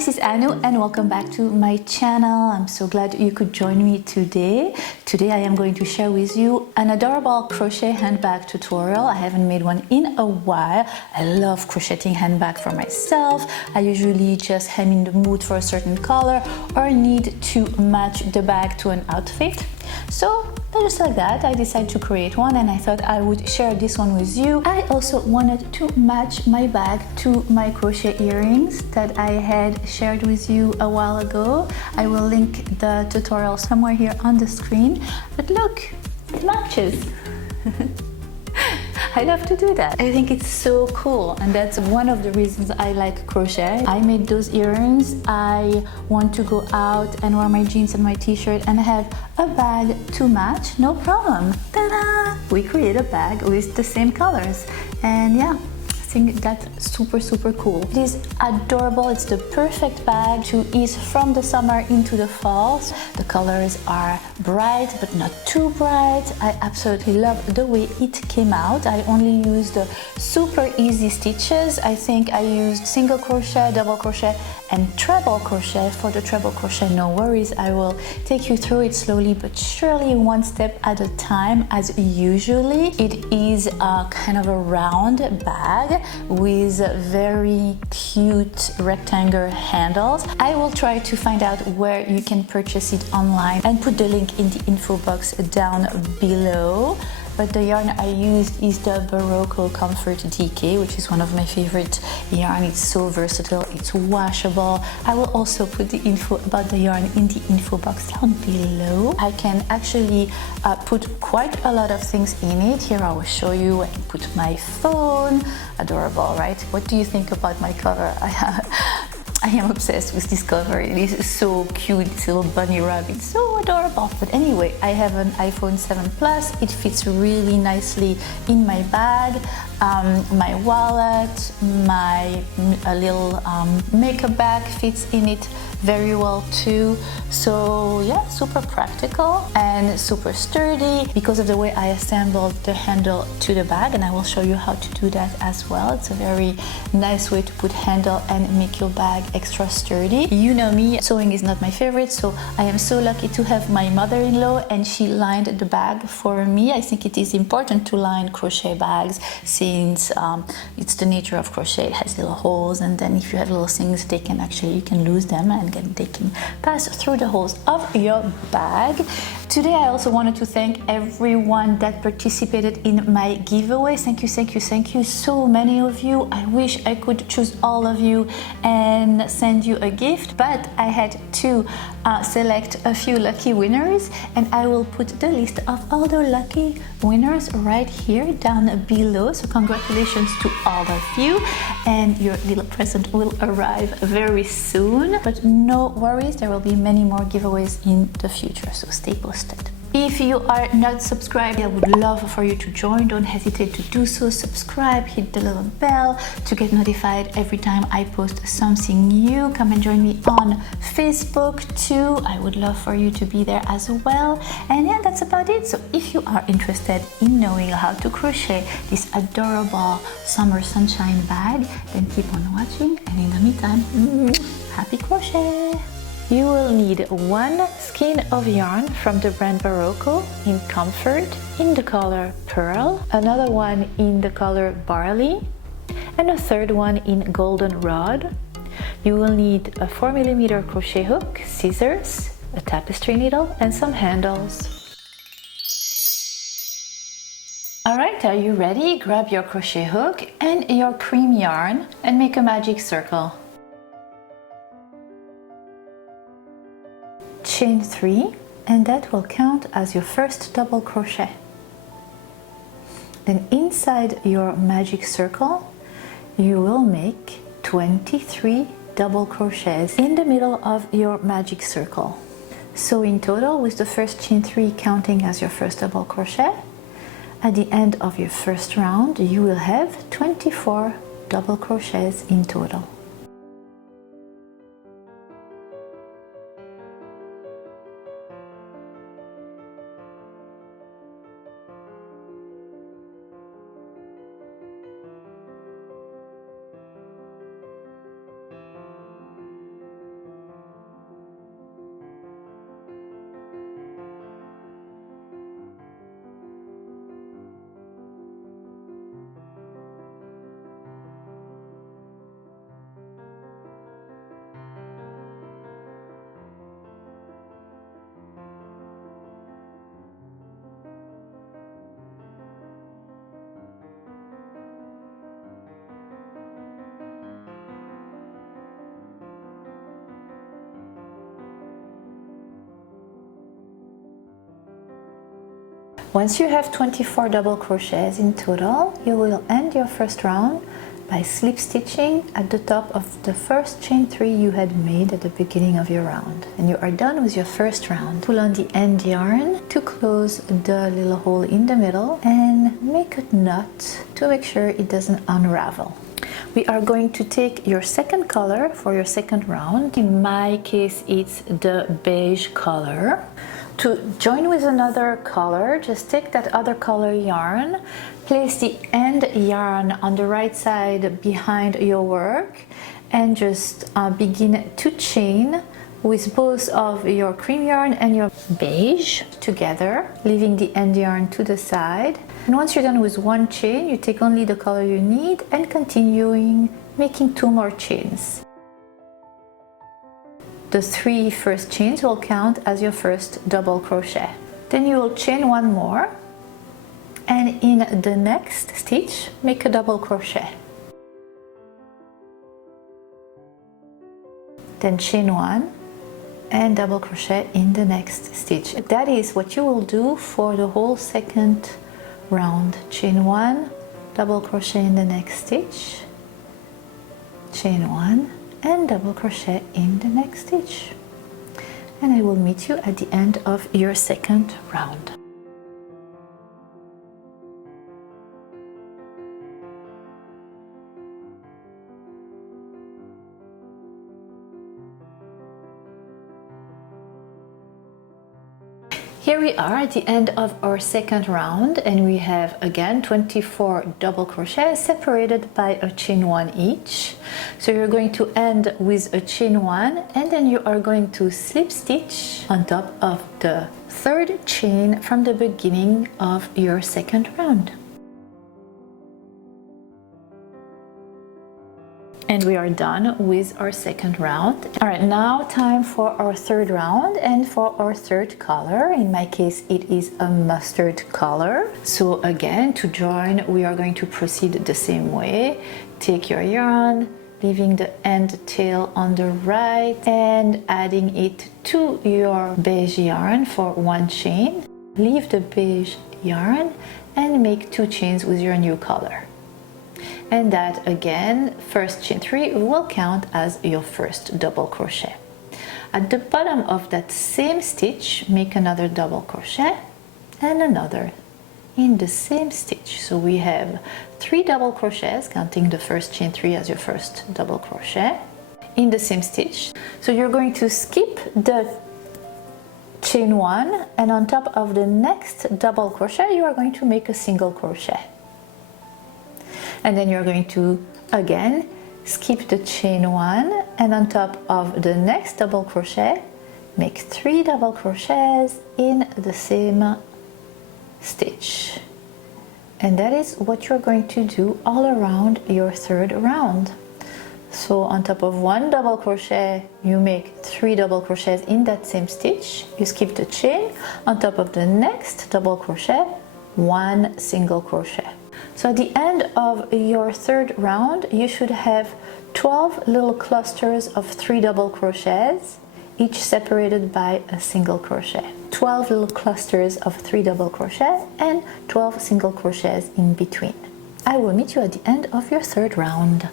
this is Anu and welcome back to my channel. I'm so glad you could join me today. Today I am going to share with you an adorable crochet handbag tutorial. I haven't made one in a while. I love crocheting handbag for myself. I usually just am in the mood for a certain color or need to match the bag to an outfit. So just like that, I decided to create one and I thought I would share this one with you. I also wanted to match my bag to my crochet earrings that I had shared with you a while ago. I will link the tutorial somewhere here on the screen. But look, it matches. I love to do that. I think it's so cool, and that's one of the reasons I like crochet. I made those earrings. I want to go out and wear my jeans and my t-shirt and have a bag to match, no problem. Ta-da! We create a bag with the same colors, and yeah, I think that's super cool. It is adorable. It's the perfect bag to ease from the summer into the fall. The colors are bright but not too bright. I absolutely love the way it came out. I only used super easy stitches. I think I used single crochet, double crochet and treble crochet. For the treble crochet, no worries, I will take you through it slowly but surely, one step at a time. As usually, it is a kind of a round bag with very cute rectangular handles. I will try to find out where you can purchase it online and put the link in the info box down below. But the yarn I used is the Berroco Comfort DK, which is one of my favorite yarn. It's so versatile, it's washable. I will also put the info about the yarn in the info box down below. I can actually put quite a lot of things in it. Here I will show you. I can put my phone. Adorable, right? What do you think about my cover? I am obsessed with this cover. It is so cute, this little bunny rabbit, so adorable. But anyway, I have an iPhone 7 Plus. It fits really nicely in my bag. My wallet, my little makeup bag fits in it very well too. So yeah, super practical and super sturdy because of the way I assembled the handle to the bag, and I will show you how to do that as well. It's a very nice way to put handle and make your bag extra sturdy. You know me, sewing is not my favorite, so I am so lucky to have my mother-in-law, and she lined the bag for me. I think it is important to line crochet bags since it's the nature of crochet. It has little holes, and then if you have little things, they can actually, you can lose them and they can pass through the holes of your bag. Today I also wanted to thank everyone that participated in my giveaway. Thank you, so many of you. I wish I could choose all of you and send you a gift, but I had to select a few lucky winners, and I will put the list of all the lucky winners right here down below. So congratulations to all of you, and your little present will arrive very soon. But no worries, there will be many more giveaways in the future, so stay posted. If you are not subscribed, I would love for you to join. Don't hesitate to do so. Subscribe, hit the little bell to get notified every time I post something new. Come and join me on Facebook too. I would love for you to be there as well. And yeah, that's about it. So if you are interested in knowing how to crochet this adorable summer sunshine bag, then keep on watching. And in the meantime, happy crochet! You will need one skein of yarn from the brand Berroco in Comfort in the color Pearl, another one in the color Barley, and a third one in Goldenrod. You will need a 4mm crochet hook, scissors, a tapestry needle, and some handles. Alright, are you ready? Grab your crochet hook and your cream yarn and make a magic circle. Chain 3, and that will count as your first double crochet. Then inside your magic circle you will make 23 double crochets in the middle of your magic circle. So in total, with the first chain 3 counting as your first double crochet, at the end of your first round you will have 24 double crochets in total. Once you have 24 double crochets in total, you will end your first round by slip stitching at the top of the first chain 3 you had made at the beginning of your round. And you are done with your first round. Pull on the end yarn to close the little hole in the middle and make a knot to make sure it doesn't unravel. We are going to take your second color for your second round. In my case, it's the beige color. To join with another color, just take that other color yarn, place the end yarn on the right side behind your work, and just begin to chain with both of your cream yarn and your beige together, leaving the end yarn to the side. And once you're done with one chain, you take only the color you need and continuing making 2 more chains. The 3 first chains will count as your first double crochet. Then you will chain 1 more, and in the next stitch make a double crochet. Then chain 1 and double crochet in the next stitch. That is what you will do for the whole second round. Chain 1, double crochet in the next stitch, chain 1 and double crochet in the next stitch. And I will meet you at the end of your second round. Here we are at the end of our second round, and we have again 24 double crochets separated by a chain 1 each. So you're going to end with a chain 1, and then you are going to slip stitch on top of the third chain from the beginning of your second round. And we are done with our second round. All right, now time for our third round and for our third color. In my case, it is a mustard color. So again, to join, we are going to proceed the same way. Take your yarn, leaving the end tail on the right and adding it to your beige yarn for 1 chain. Leave the beige yarn and make 2 chains with your new color. And that again, first chain 3 will count as your first double crochet. At the bottom of that same stitch, make another double crochet and another in the same stitch. So we have 3 double crochets, counting the first chain 3 as your first double crochet in the same stitch. So you're going to skip the chain 1, and on top of the next double crochet you are going to make a single crochet. And then you're going to again skip the chain 1, and on top of the next double crochet make 3 double crochets in the same stitch. And that is what you're going to do all around your third round. So on top of 1 double crochet you make 3 double crochets in that same stitch, you skip the chain, on top of the next double crochet 1 single crochet. So at the end of your third round, you should have 12 little clusters of 3 double crochets, each separated by a single crochet. 12 little clusters of 3 double crochets and 12 single crochets in between. I will meet you at the end of your third round.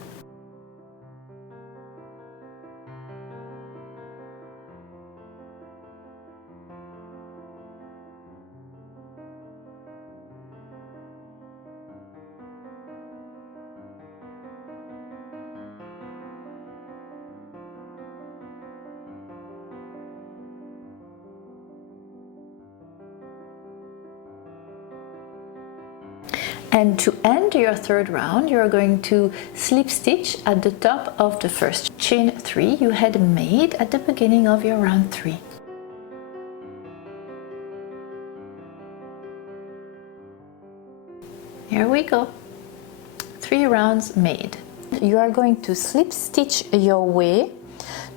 And to end your third round, you're going to slip stitch at the top of the first chain 3 you had made at the beginning of your round 3. Here we go. 3 rounds made. You are going to slip stitch your way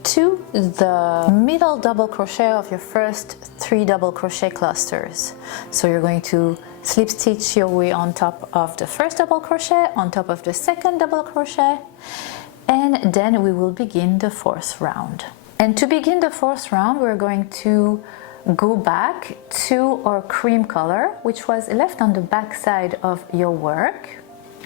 to the middle double crochet of your first 3 double crochet clusters. So you're going to slip stitch your way on top of the first double crochet, on top of the second double crochet, and then we will begin the fourth round. And to begin the fourth round, we're going to go back to our cream color, which was left on the back side of your work,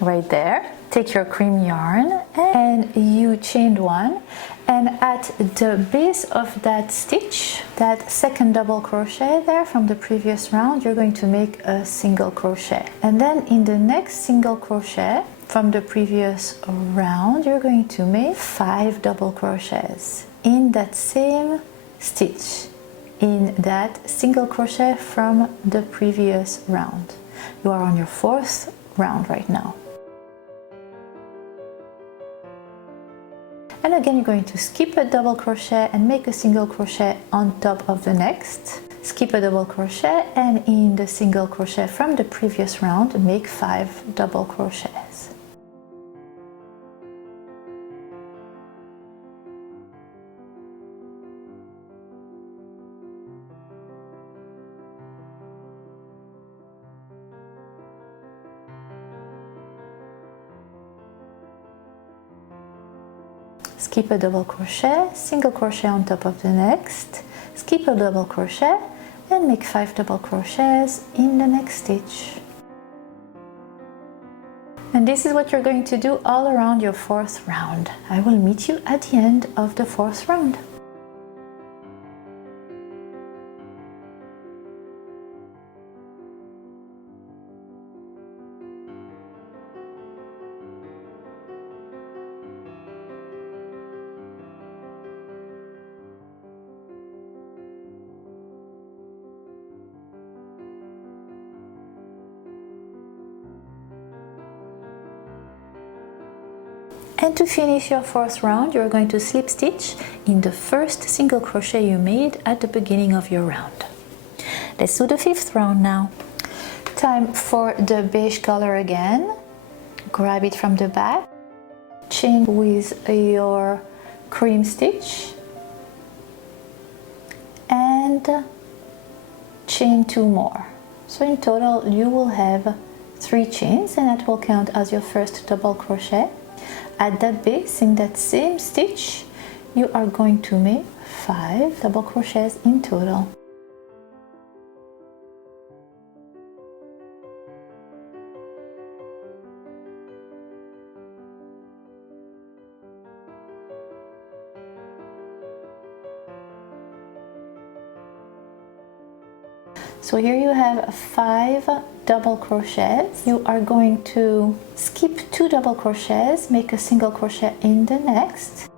right there. Take your cream yarn and you chain one, and at the base of that stitch, that second double crochet there from the previous round, you're going to make a single crochet. And then in the next single crochet from the previous round, you're going to make 5 double crochets in that same stitch, in that single crochet from the previous round. You are on your 4th round right now. And again, you're going to skip a double crochet and make a single crochet on top of the next. Skip a double crochet, and in the single crochet from the previous round, make 5 double crochets. Skip a double crochet, single crochet on top of the next, skip a double crochet, and make 5 double crochets in the next stitch. And this is what you're going to do all around your 4th round. I will meet you at the end of the 4th round. And to finish your 4th round, you're going to slip stitch in the first single crochet you made at the beginning of your round. Let's do the 5th round now. Time for the beige color again. Grab it from the back, chain with your cream stitch, and chain 2 more. So in total you will have 3 chains, and that will count as your first double crochet. At that base, in that same stitch, you are going to make 5 double crochets in total. So here you have 5 double crochets. You are going to skip 2 double crochets, make a single crochet in the next,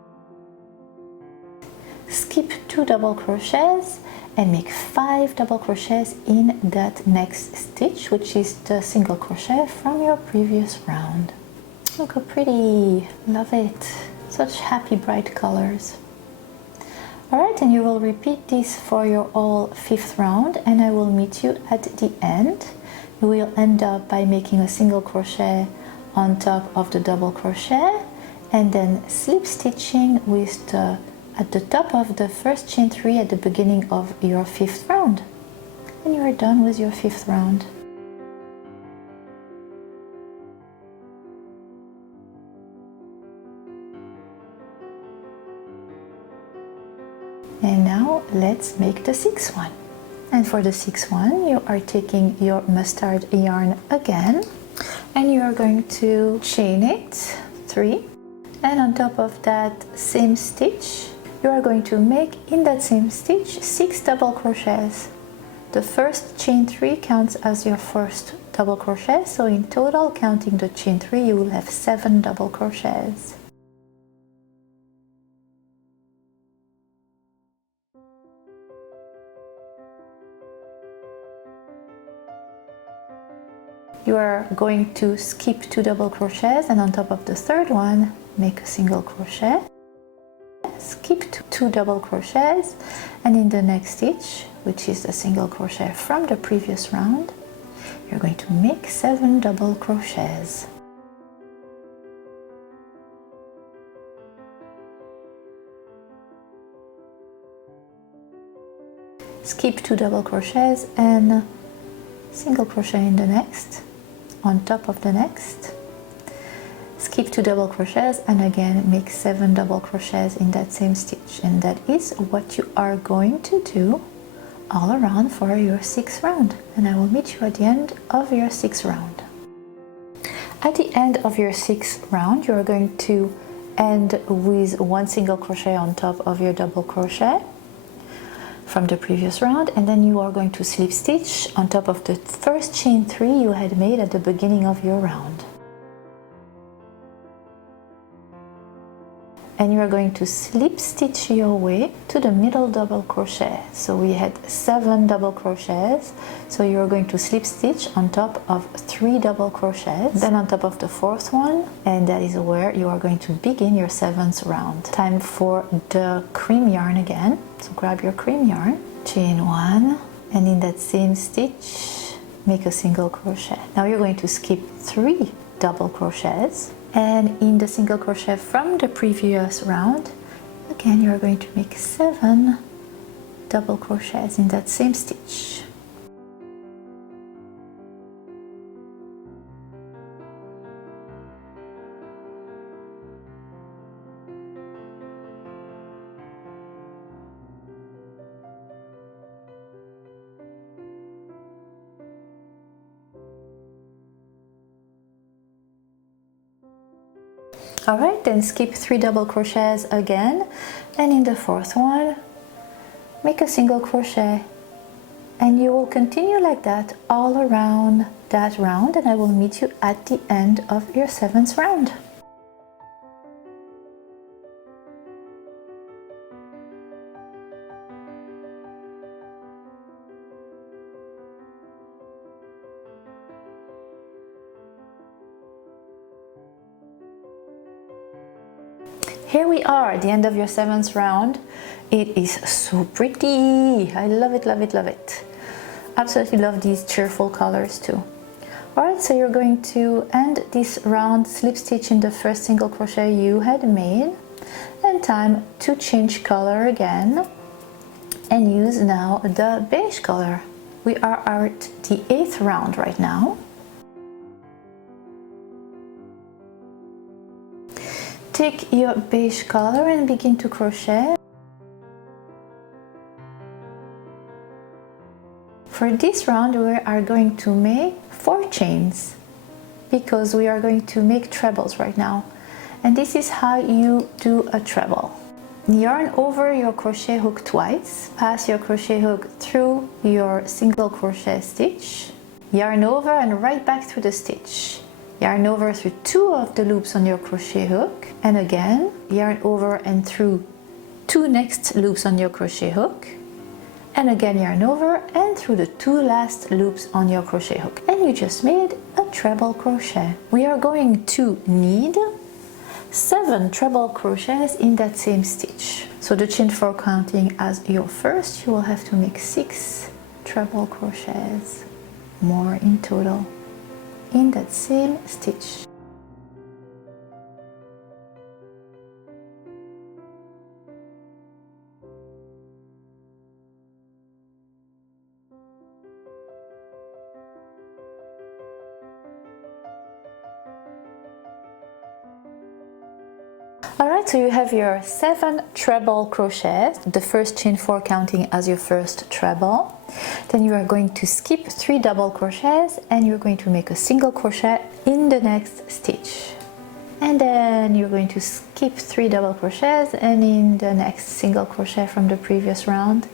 skip 2 double crochets, and make 5 double crochets in that next stitch, which is the single crochet from your previous round. Look how pretty! Love it! Such happy bright colors. Alright, and you will repeat this for your all 5th round, and I will meet you at the end. You will end up by making a single crochet on top of the double crochet, and then slip stitching with at the top of the first chain 3 at the beginning of your 5th round. And you are done with your 5th round. And now let's make the 6th one. And for the 6th one, you are taking your mustard yarn again, and you are going to chain it 3, and on top of that same stitch, you are going to make in that same stitch 6 double crochets. The first chain 3 counts as your first double crochet, so in total, counting the chain 3, you will have 7 double crochets. You are going to skip 2 double crochets, and on top of the 3rd one, make a single crochet, skip 2 double crochets, and in the next stitch, which is a single crochet from the previous round, you're going to make 7 double crochets. Skip 2 double crochets and single crochet in the next, on top of the next, skip 2 double crochets, and again make 7 double crochets in that same stitch. And that is what you are going to do all around for your 6th round, and I will meet you at the end of your 6th round. At the end of your 6th round, you are going to end with 1 single crochet on top of your double crochet from the previous round, and then you are going to slip stitch on top of the first chain 3 you had made at the beginning of your round. And you are going to slip stitch your way to the middle double crochet. So we had 7 double crochets, so you are going to slip stitch on top of 3 double crochets, then on top of the 4th one, and that is where you are going to begin your 7th round. Time for the cream yarn again. So grab your cream yarn, chain 1, and in that same stitch make a single crochet. Now you're going to skip 3 double crochets, and in the single crochet from the previous round, again you're going to make 7 double crochets in that same stitch. Alright, then skip 3 double crochets again, and in the 4th one make a single crochet, and you will continue like that all around that round, and I will meet you at the end of your 7th round. Here we are at the end of your 7th round. It is so pretty. I love it, love it, love it. Absolutely love these cheerful colors too. Alright, so you're going to end this round slip stitch in the first single crochet you had made, and time to change color again and use now the beige color. We are at the 8th round right now. Take your beige color and begin to crochet. For this round we are going to make 4 chains because we are going to make trebles right now, and this is how you do a treble. Yarn over your crochet hook twice, pass your crochet hook through your single crochet stitch, yarn over and right back through the stitch. Yarn over through 2 of the loops on your crochet hook, and again yarn over and through 2 next loops on your crochet hook, and again yarn over and through the 2 last loops on your crochet hook, and you just made a treble crochet. We are going to need 7 treble crochets in that same stitch. So the chain 4 counting as your first, you will have to make 6 treble crochets more in total in that same stitch. Alright, so you have your 7 treble crochets, the first chain 4 counting as your first treble. Then you are going to skip 3 double crochets and you're going to make a single crochet in the next stitch. And then you're going to skip 3 double crochets, and in the next single crochet from the previous round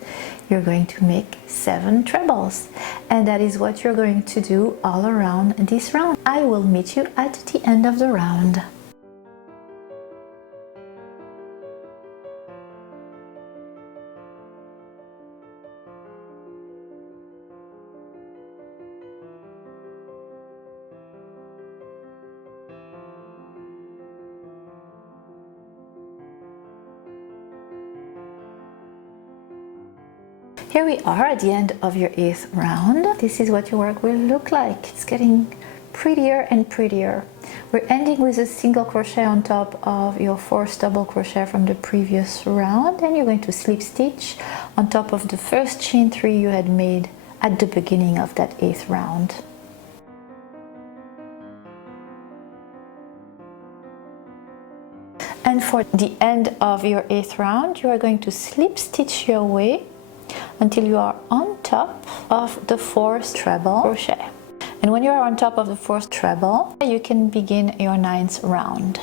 you're going to make 7 trebles. And that is what you're going to do all around this round. I will meet you at the end of the round. Here we are at the end of your 8th round. This is what your work will look like. It's getting prettier and prettier. We're ending with a single crochet on top of your 4th double crochet from the previous round, and you're going to slip stitch on top of the first chain 3 you had made at the beginning of that 8th round. And for the end of your 8th round, you are going to slip stitch your way until you are on top of the 4th treble crochet. And when you are on top of the 4th treble, you can begin your 9th round.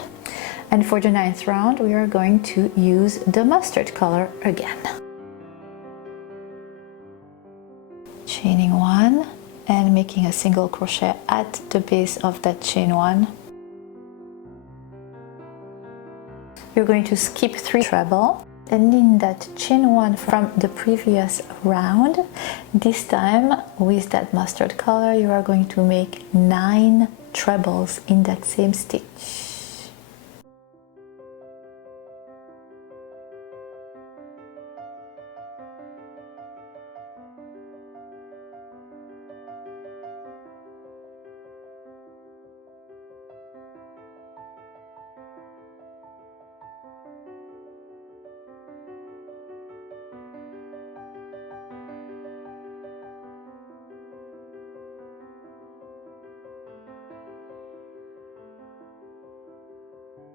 And for the 9th round, we are going to use the mustard color again. Chaining 1 and making a single crochet at the base of that chain 1. You're going to skip 3 treble, and in that chain 1 from the previous round, this time with that mustard color, you are going to make 9 trebles in that same stitch.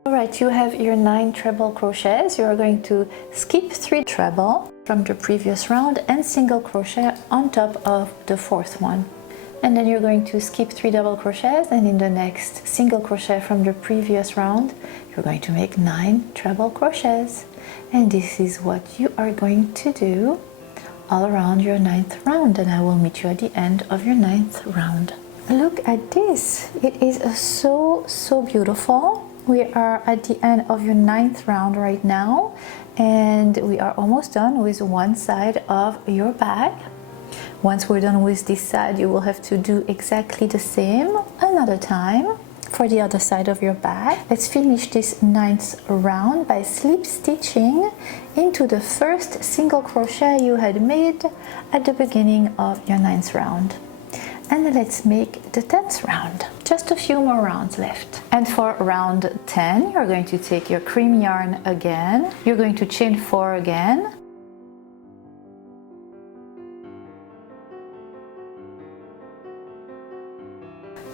Alright, you have your 9 treble crochets. You are going to skip 3 treble from the previous round and single crochet on top of the 4th one. And then you're going to skip 3 double crochets, and in the next single crochet from the previous round, you're going to make 9 treble crochets. And this is what you are going to do all around your 9th round, and I will meet you at the end of your 9th round. Look at this! It is so beautiful. We are at the end of your 9th round right now, and we are almost done with one side of your bag. Once we're done with this side, you will have to do exactly the same another time for the other side of your bag. Let's finish this 9th round by slip stitching into the first single crochet you had made at the beginning of your 9th round. And let's make the 10th round. Just a few more rounds left. And for round 10, you're going to take your cream yarn again. You're going to chain 4 again.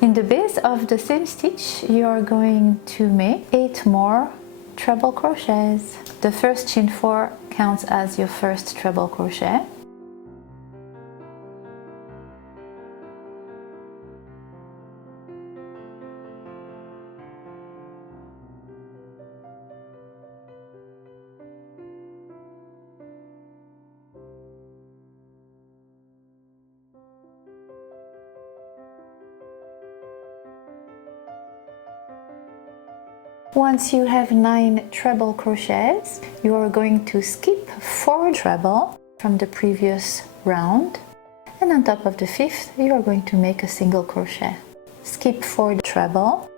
In the base of the same stitch, you are going to make 8 more treble crochets. The first chain 4 counts as your first treble crochet. Once you have 9 treble crochets, you are going to skip 4 treble from the previous round, and on top of the 5th you are going to make a single crochet. Skip 4 treble,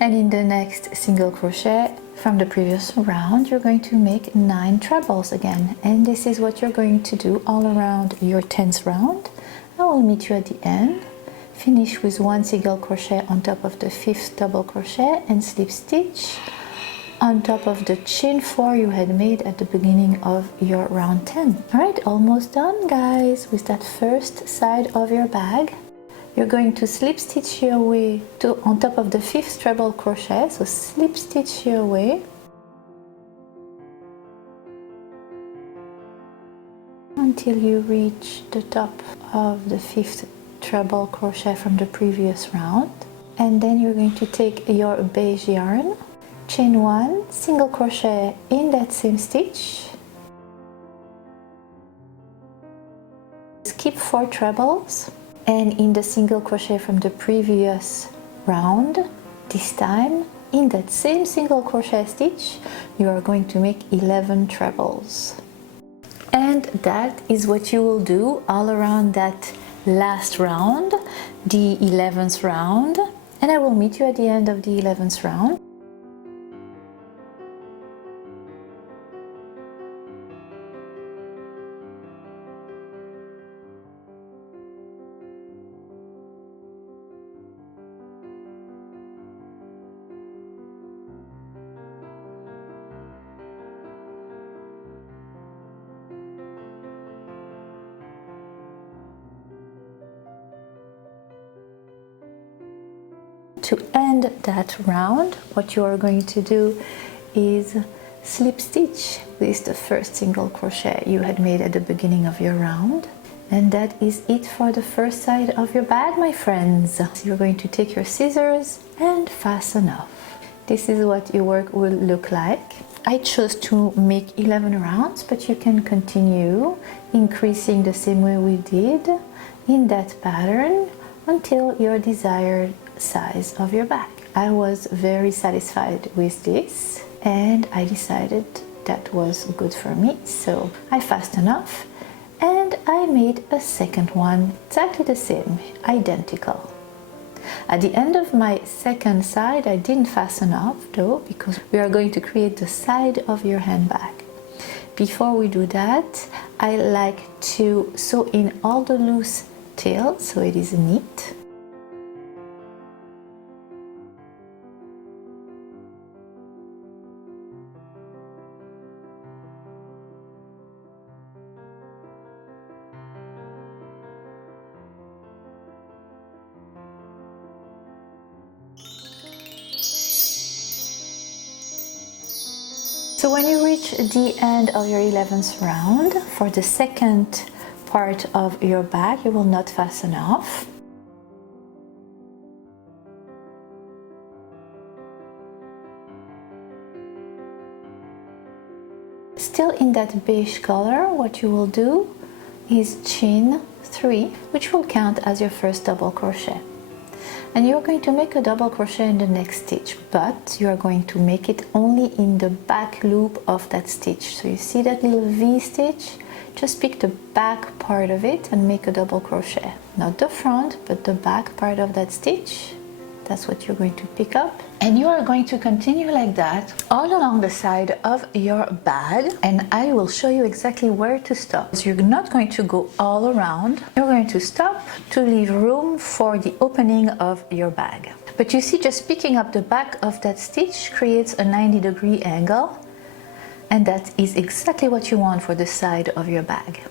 and in the next single crochet from the previous round you're going to make 9 trebles again, and this is what you're going to do all around your 10th round. I will meet you at the end. Finish with 1 single crochet on top of the 5th double crochet and slip stitch on top of the chain 4 you had made at the beginning of your round 10. Alright, almost done guys with that first side of your bag. You're going to slip stitch your way to on top of the 5th treble crochet, so slip stitch your way until you reach the top of the 5th treble crochet from the previous round, and then you're going to take your beige yarn, chain 1, single crochet in that same stitch, skip 4 trebles, and in the single crochet from the previous round, this time in that same single crochet stitch you are going to make 11 trebles. And that is what you will do all around that last round, the 11th round, and I will meet you at the end of the 11th round. To end that round, what you are going to do is slip stitch with the first single crochet you had made at the beginning of your round. And that is it for the first side of your bag, my friends. So you're going to take your scissors and fasten off. This is what your work will look like. I chose to make 11 rounds, but you can continue increasing the same way we did in that pattern until your desired size of your bag. I was very satisfied with this and I decided that was good for me, so I fastened off and I made a second one exactly the same, identical. At the end of my second side I didn't fasten off though, because we are going to create the side of your handbag. Before we do that, I like to sew in all the loose tails so it is neat. So when you reach the end of your 11th round, for the second part of your bag, you will not fasten off. Still in that beige color, what you will do is chain 3, which will count as your first double crochet. And you're going to make a double crochet in the next stitch, but you are going to make it only in the back loop of that stitch. So you see that little V stitch? Just pick the back part of it and make a double crochet. Not the front, but the back part of that stitch. That's what you're going to pick up. And you are going to continue like that all along the side of your bag. And I will show you exactly where to stop. So you're not going to go all around. You're going to stop to leave room for the opening of your bag. But you see, just picking up the back of that stitch creates a 90-degree angle. And that is exactly what you want for the side of your bag.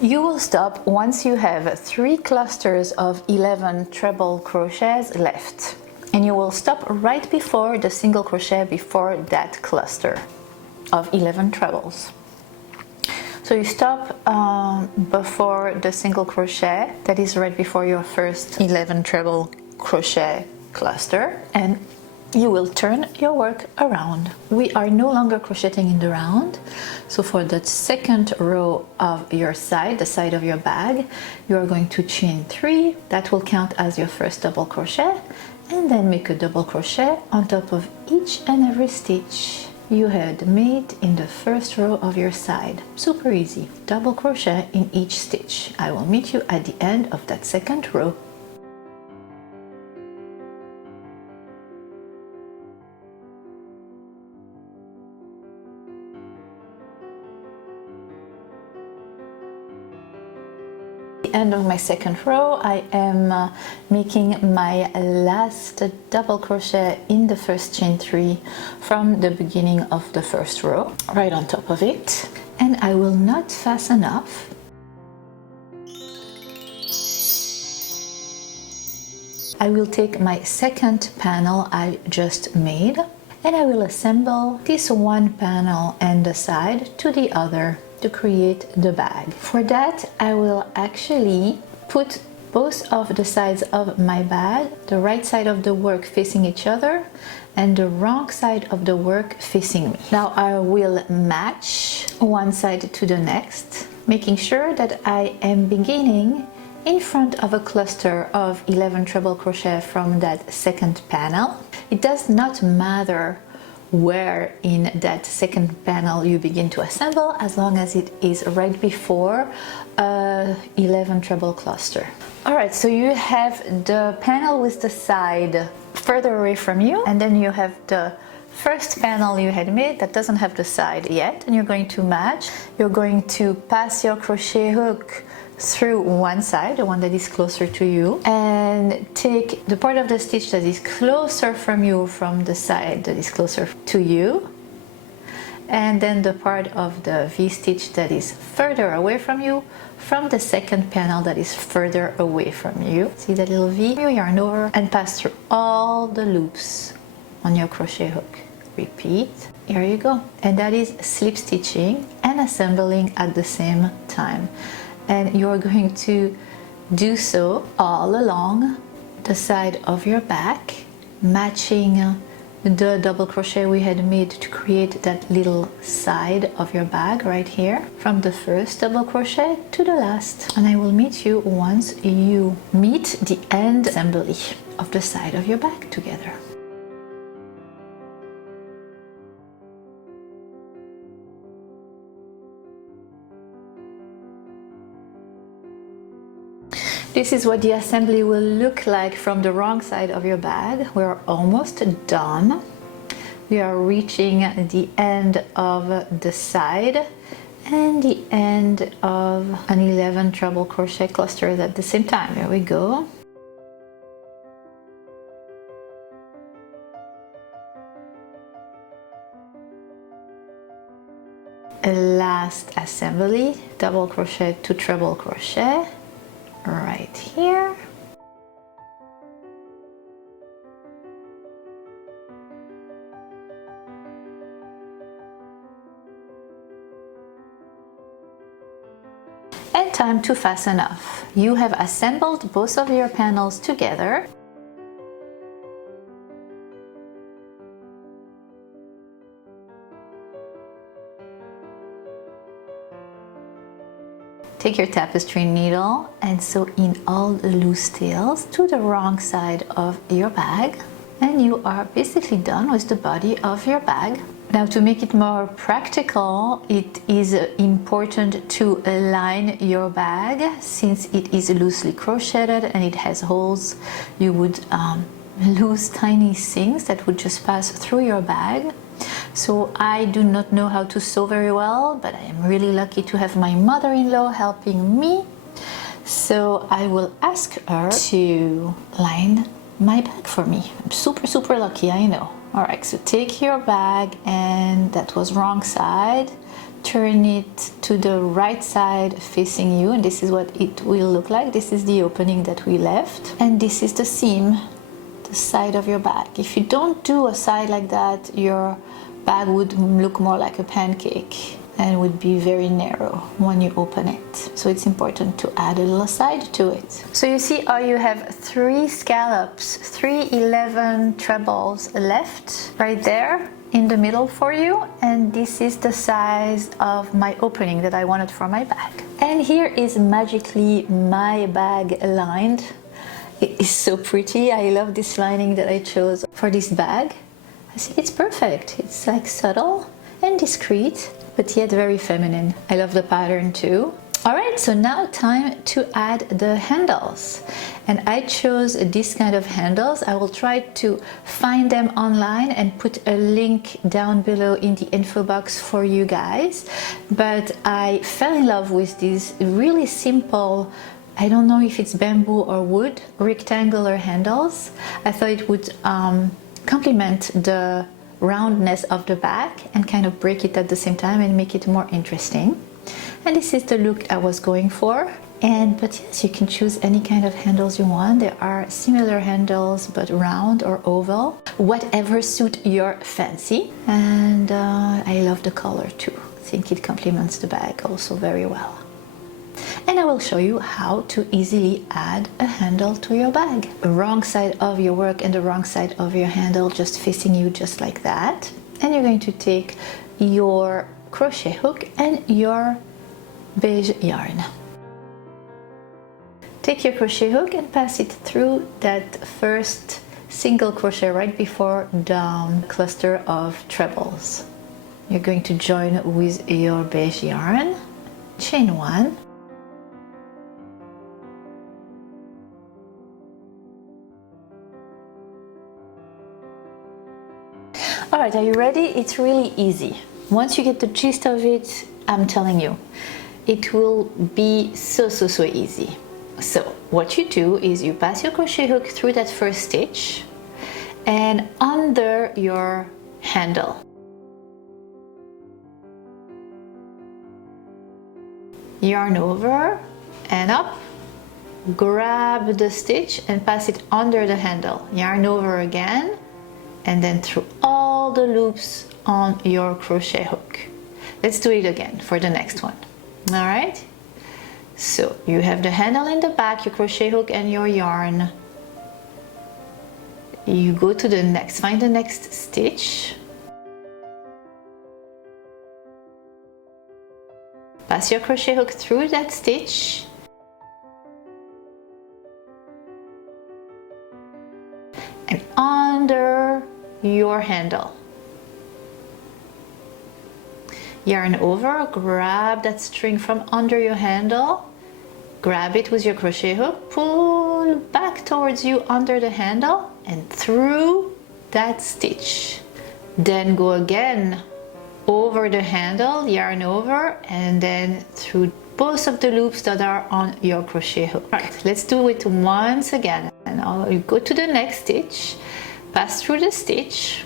You will stop once you have 3 clusters of 11 treble crochets left, and you will stop right before the single crochet before that cluster of 11 trebles. So you stop before the single crochet that is right before your first 11 treble crochet cluster, and you will turn your work around. We are no longer crocheting in the round, so for the second row of your side, the side of your bag, you are going to chain 3. That will count as your first double crochet, and then make a double crochet on top of each and every stitch you had made in the first row of your side. Super easy. Double crochet in each stitch. I will meet you at the end of that second row. End of my second row, I am making my last double crochet in the first chain 3 from the beginning of the first row, right on top of it, and I will not fasten off. I will take my second panel I just made and I will assemble this one panel and the side to the other to create the bag. For that, I will actually put both of the sides of my bag, the right side of the work facing each other and the wrong side of the work facing me. Now I will match one side to the next, making sure that I am beginning in front of a cluster of 11 treble crochet from that second panel. It does not matter where in that second panel you begin to assemble, as long as it is right before 11 treble cluster. Alright, so you have the panel with the side further away from you, and then you have the first panel you had made that doesn't have the side yet, and you're going to match. You're going to pass your crochet hook through one side, the one that is closer to you, and take the part of the stitch that is closer from you from the side that is closer to you, and then the part of the V-stitch that is further away from you from the second panel that is further away from you. See that little V? You yarn over and pass through all the loops on your crochet hook. Repeat. Here you go. And that is slip stitching and assembling at the same time. And you're going to do so all along the side of your back, matching the double crochet we had made to create that little side of your bag right here, from the first double crochet to the last. And I will meet you once you meet the end assembly of the side of your bag together. This is what the assembly will look like from the wrong side of your bag. We're almost done. We are reaching the end of the side and the end of an 11 treble crochet clusters at the same time. Here we go. Last assembly, double crochet to treble crochet right here. And time to fasten off. You have assembled both of your panels together. Take your tapestry needle and sew in all the loose tails to the wrong side of your bag, and you are basically done with the body of your bag. Now, to make it more practical, it is important to align your bag. Since it is loosely crocheted and it has holes, you would lose tiny things that would just pass through your bag. So I do not know how to sew very well, but I am really lucky to have my mother-in-law helping me. So I will ask her to line my bag for me. I'm super lucky, I know. All right, so take your bag, and that was wrong side. Turn it to the right side facing you, and this is what it will look like. This is the opening that we left, and this is the seam, the side of your bag. If you don't do a side like that, your bag would look more like a pancake and would be very narrow when you open it. So it's important to add a little side to it. So you see how you have 3 scallops, 3 11 trebles left right there in the middle for you, and this is the size of my opening that I wanted for my bag. And here is magically my bag lined. It is so pretty. I love this lining that I chose for this bag. I think it's perfect. It's like subtle and discreet, but yet very feminine. I love the pattern too. All right, so now time to add the handles. And I chose this kind of handles. I will try to find them online and put a link down below in the info box for you guys. But I fell in love with these really simple, I don't know if it's bamboo or wood, rectangular handles. I thought it would complement the roundness of the back and kind of break it at the same time and make it more interesting. And this is the look I was going for. But yes, you can choose any kind of handles you want. There are similar handles but round or oval, whatever suit your fancy. And I love the color too. I think it complements the bag also very well. And I will show you how to easily add a handle to your bag. The wrong side of your work and the wrong side of your handle just facing you, just like that. And you're going to take your crochet hook and your beige yarn. Take your crochet hook and pass it through that first single crochet right before the cluster of trebles. You're going to join with your beige yarn, chain 1, All right, are you ready? It's really easy. Once you get the gist of it, I'm telling you, it will be so easy. So what you do is you pass your crochet hook through that first stitch and under your handle. Yarn over and up, grab the stitch and pass it under the handle. Yarn over again and then through all the loops on your crochet hook. Let's do it again for the next one. All right, so you have the handle in the back, your crochet hook and your yarn. You go to the next, find the next stitch, pass your crochet hook through that stitch and under your handle. Yarn over, grab that string from under your handle, grab it with your crochet hook, pull back towards you under the handle and through that stitch. Then go again over the handle, yarn over, and then through both of the loops that are on your crochet hook. All right, let's do it once again. And you go to the next stitch, pass through the stitch,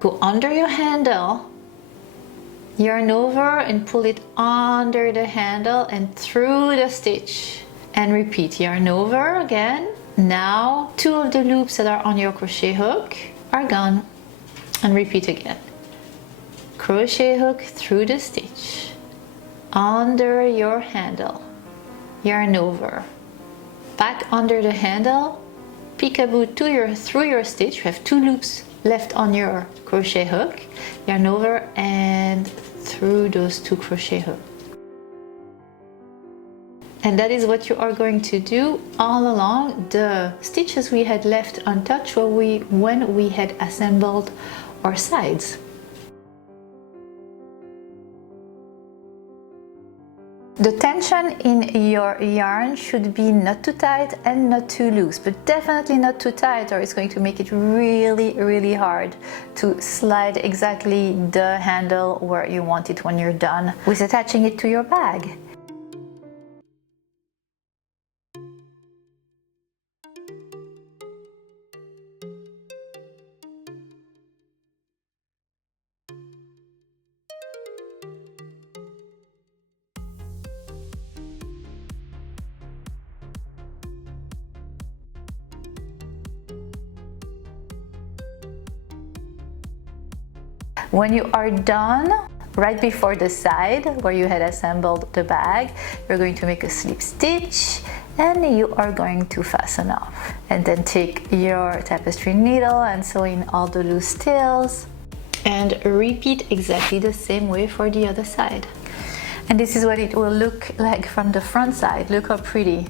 go under your handle, yarn over and pull it under the handle and through the stitch, and repeat. Yarn over again. Now two of the loops that are on your crochet hook are gone, and repeat again. Crochet hook through the stitch, under your handle, yarn over, back under the handle, peekaboo through your stitch. You have two loops left on your crochet hook, yarn over and through those two crochet hooks. And that is what you are going to do all along the stitches we had left untouched when we had assembled our sides. The tension in your yarn should be not too tight and not too loose, but definitely not too tight, or it's going to make it really hard to slide exactly the handle where you want it when you're done with attaching it to your bag. When you are done, right before the side where you had assembled the bag, you're going to make a slip stitch and you are going to fasten off. And then take your tapestry needle and sew in all the loose tails and repeat exactly the same way for the other side. And this is what it will look like from the front side. Look how pretty.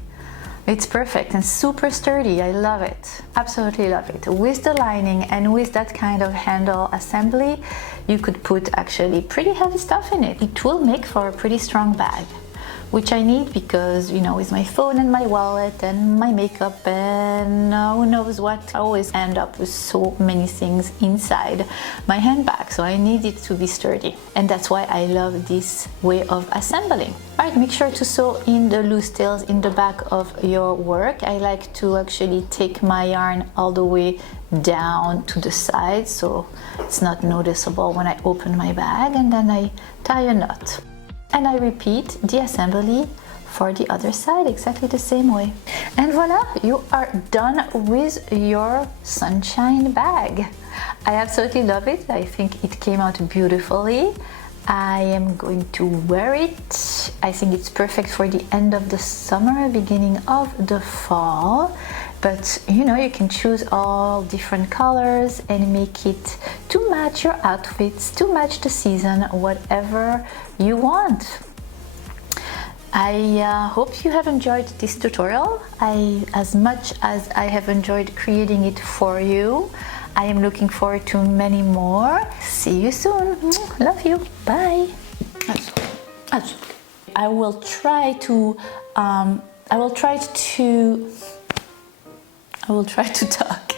It's perfect and super sturdy. I love it. Absolutely love it. With the lining and with that kind of handle assembly, you could put actually pretty heavy stuff in it. It will make for a pretty strong bag, which I need because, you know, with my phone and my wallet and my makeup and who knows what, I always end up with so many things inside my handbag. So I need it to be sturdy. And that's why I love this way of assembling. All right, make sure to sew in the loose tails in the back of your work. I like to actually take my yarn all the way down to the side so it's not noticeable when I open my bag, and then I tie a knot. And I repeat the assembly for the other side exactly the same way. And voila, you are done with your sunshine bag. I absolutely love it. I think it came out beautifully. I am going to wear it. I think it's perfect for the end of the summer, beginning of the fall. But you know, you can choose all different colors and make it to match your outfits, to match the season, whatever you want. I hope you have enjoyed this tutorial as much as I have enjoyed creating it for you. I am looking forward to many more. See you soon. Love you. Bye. I will try to I will try to talk.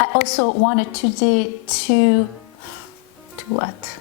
I also wanted today to what?